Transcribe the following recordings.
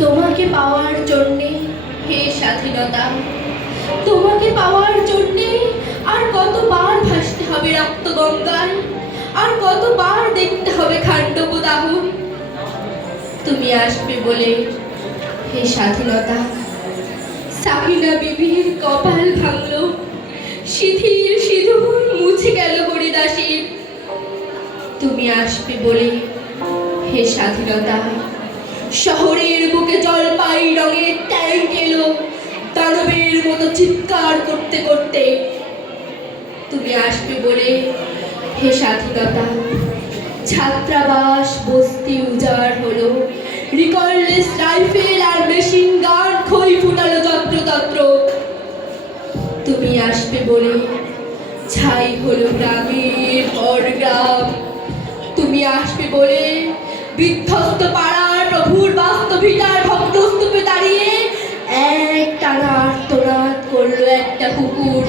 তোমাকে পাওয়ার জন্যে হে স্বাধীনতা, তোমাকে পাওয়ার জন্যে আর কতবার ভাসতে হবে রক্ত গঙ্গায় আর কতবার দেখতে হবে খাণ্ডব দাহন তুমি আসবে বলে হে স্বাধীনতা সাকিনা বিবির কপাল ভাঙল শিথির সিঁদুর মুছে গেল হরিদাসীর। তুমি আসবে বলে হে স্বাধীনতা শহরের বুকে জলপাই রঙের ট্যাঙ্ক এলো। দানবের মতো চিৎকার করতে করতে তুমি আসবে বলে হে স্বাধীনতা ছাত্রাবাস, বস্তি উজাড় হলো। রিকললেস রাইফেল আর মেশিন গান খই ফুটালো যত্রতত্র। তুমি আসবে বলে ছাই হলো গ্রামের পর গ্রাম। তুমি আসবে বলে বিধ্বস্ত পাড়ার প্রভুর বাস্তবিকার ভক্তস্তূপে দাঁড়িয়ে এক টানা আর্তনাদ করল একটা কুকুর।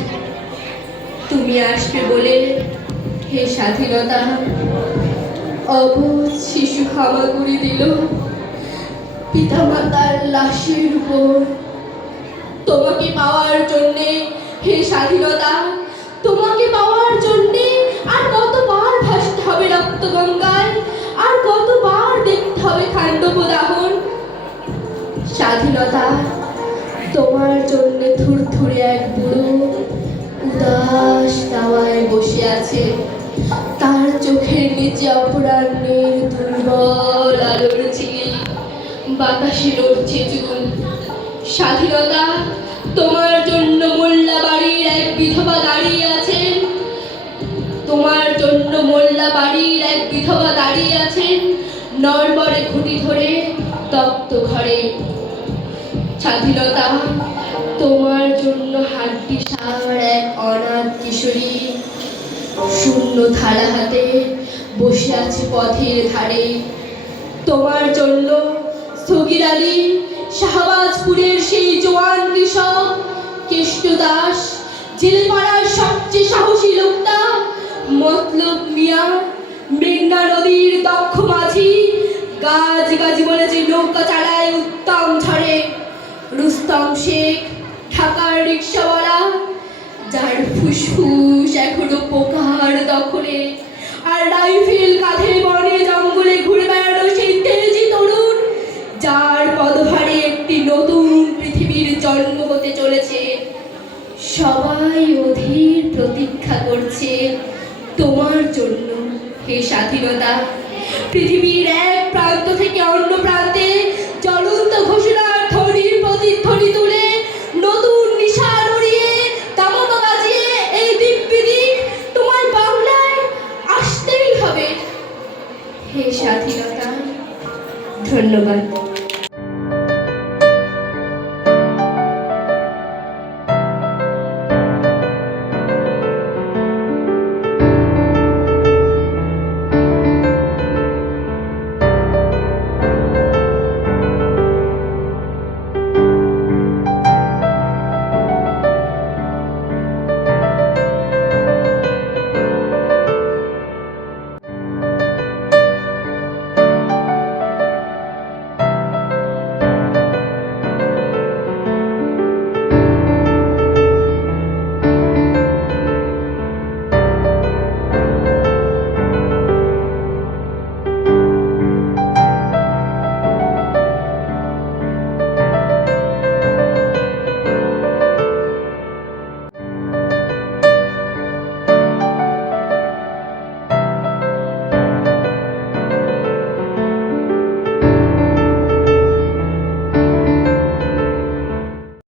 তুমি আসবে বলে হে স্বাধীনতা, অবুধ শিশু হামাগুড়ি দিল। পিতামাতার লাশের উপর। তোমাকে পাওয়ার জন্যে হে স্বাধীনতা স্বাধীনতা তোমার জন্যে থুরথুরে এক বুড়ো উদাস দাওয়ায় বসে আছে। তার চোখের নিচে অপরাহ্নের দুর্বল আলোর ঝিলিক বাতাসে নড়ছে চুল। স্বাধীনতা, তোমার জন্য মোল্লা বাড়ির এক বিধবা দাঁড়িয়ে আছেন তোমার জন্য মোল্লা বাড়ির এক বিধবা দাঁড়িয়ে আছেন নরবরে খুঁটি ধরে তপ্ত ঘরে। স্বাধীনতা, তোমার জন্য হাড্ডি সার এক অনাথ কিশোরী। শূন্য থালা হাতে বসে আছে পথের ধারে। তোমার জন্য স্থগির আলী শাহবাজপুরের সেই জোয়ান কৃষক, কেষ্ট দাস জেলেপাড়ার সবচেয়ে সাহসী লোকটা, মতলব মিয়া, মেঘনা নদীর দক্ষ মাঝি। গাছ গাজি বলে যে নৌকা চালায় রুস্তম ঢাকার রিক্সাওয়ালা, যার ফুসফুস এখনও পোকার দখলে, আর রাইফেল কাঁধে বনে জঙ্গলে ঘুরে বেড়ানো সেই তেজি তরুণ, যার পদভারে একটি নতুন পৃথিবীর জন্ম হতে চলেছে। সবাই অধীর প্রতীক্ষা করছে তোমার জন্য হে স্বাধীনতা। পৃথিবীর এক প্রান্ত থেকে অন্য প্রান্তে